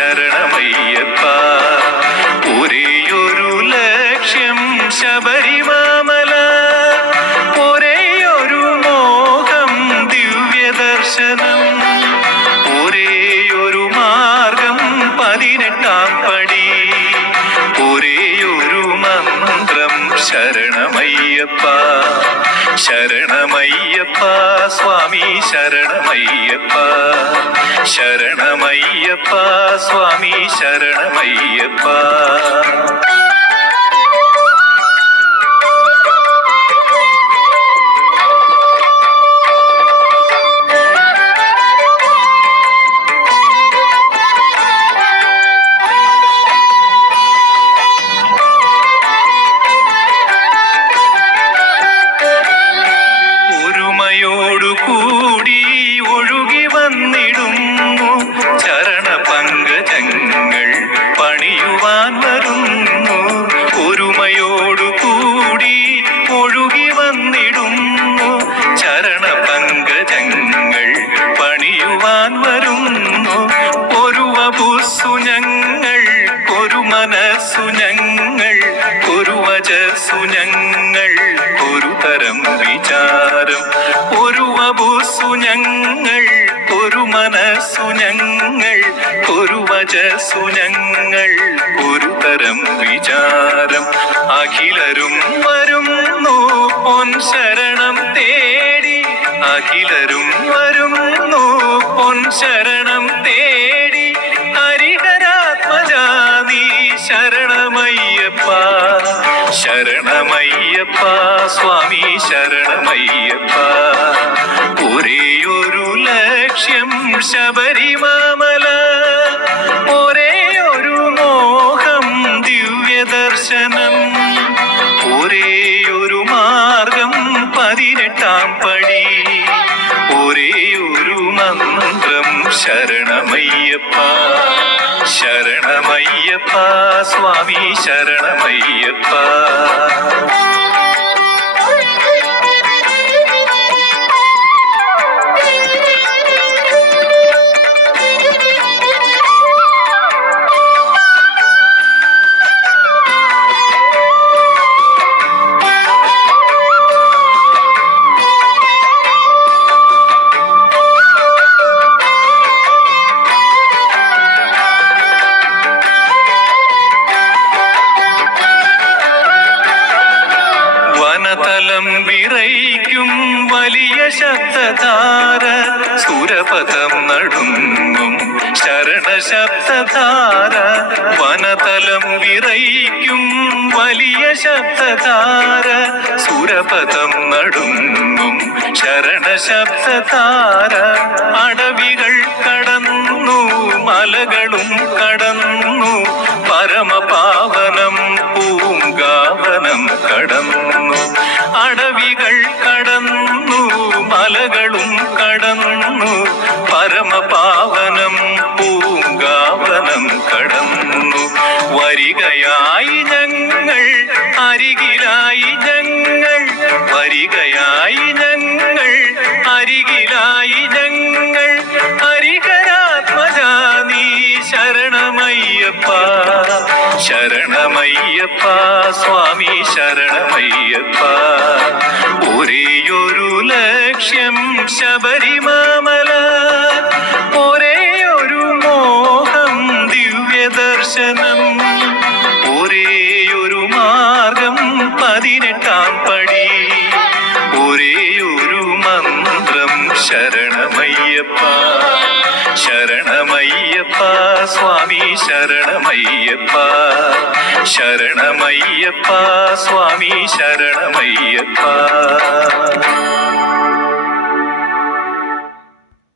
ശരണമയ്യപ്പ. ഒരേയൊരു ലക്ഷ്യം ശബരിമല, ഒരേയൊരു മോഹം ദിവ്യദർശനം, ഒരേയൊരു മാർഗം 18-ാം പടി, ഒരേയൊരു മന്ത്രം ശരണമയ്യപ്പ. ശരണമയ്യപ്പ സ്വാമി ശരണമയ്യപ്പ. ശരണമയ്യപ്പ സ്വാമി ശരണമയ്യപ്പ. കൂടി ഒഴുകി വന്നിടുന്നു ചരണപങ്കജങ്ങൾ പണിയുവാൻ വരുന്നു. ഒരുമയോടുകൂടി ഒഴുകി വന്നിടുന്നു ചരണപങ്കജങ്ങൾ പണിയുവാൻ വരുന്നു. ഒരു വപുസ്സു ഞങ്ങൾ, ഒരു മനസ്സു ഞങ്ങൾ, ഒരു വചസ്സു ഞങ്ങൾ, ഒരു തരം വിചാരം. ഒരു വപുസ്സു ഞങ്ങൾ, ഒരു മനസ്സു ഞങ്ങൾ, ഒരു വചസ്സു ഞങ്ങൾ, ഒരു തരം വിചാരം. അഖിലരും വരുന്നു പൊൻ ശരണം തേടി, അഖിലരും വരുന്നു പൊൻ ശരണം തേടി. ഹരിഹരാത്മജാതി ശരണമയ്യപ്പ. ശരണമയ്യപ്പ സ്വാമി ശരണമയ്യപ്പ. ഒരേയൊരു ലക്ഷ്യം ശബരിമല, ഒരേയൊരു മോഹം ദിവ്യദർശനം, ഒരേയൊരു മാർഗം 18-ാം പടി, ഒരേയൊരു മന്ത്രം ശരണമയ്യപ്പ. ശരണമയ്യപ്പ സ്വാമി ശരണമയ്യപ്പ. വനതലം വിറയ്ക്കും വലിയ ശബ്ദധാര, സുരപഥം നടുങ്ങും ശരണശബ്ദധാര. വനതലം വിറയ്ക്കും വലിയ ശബ്ദധാര, സുരപഥം നടുങ്ങും ശരണശബ്ദധാര. അടവികൾ കടന്നു മലകളും കടന്നു, പരമപാവനം പൂങ്കാവനം കടന്നു. അടവികൾ കടന്നു മലകളും കടന്നു, പരമപാവനം പൂങ്കാവനം കടന്നു. വരികയായി ഞങ്ങൾ, അരികിലായി ഞങ്ങൾ, വരികയായി ഞങ്ങൾ, അരികിലായി ഞങ്ങൾ. ഹരിഹരാത്മജാതി ശരണമയ്യപ്പ. ശരണമയ്യപ്പ സ്വാമി ശരണമയ്യപ്പ. ഒരേയൊരു ലക്ഷ്യം ശബരിമല, ഒരേയൊരു മോഹം ദിവ്യദർശനം, ഒരേയൊരു മാർഗം 18-ാം പടി, ഒരേയൊരു മന്ത്രം ശരണമയ്യപ്പ. ശരണമയ്യപ്പ സ്വാമി ശരണമയ്യപ്പ. ശരണമയ്യപ്പ സ്വാമി ശരണമയ്യപ്പ.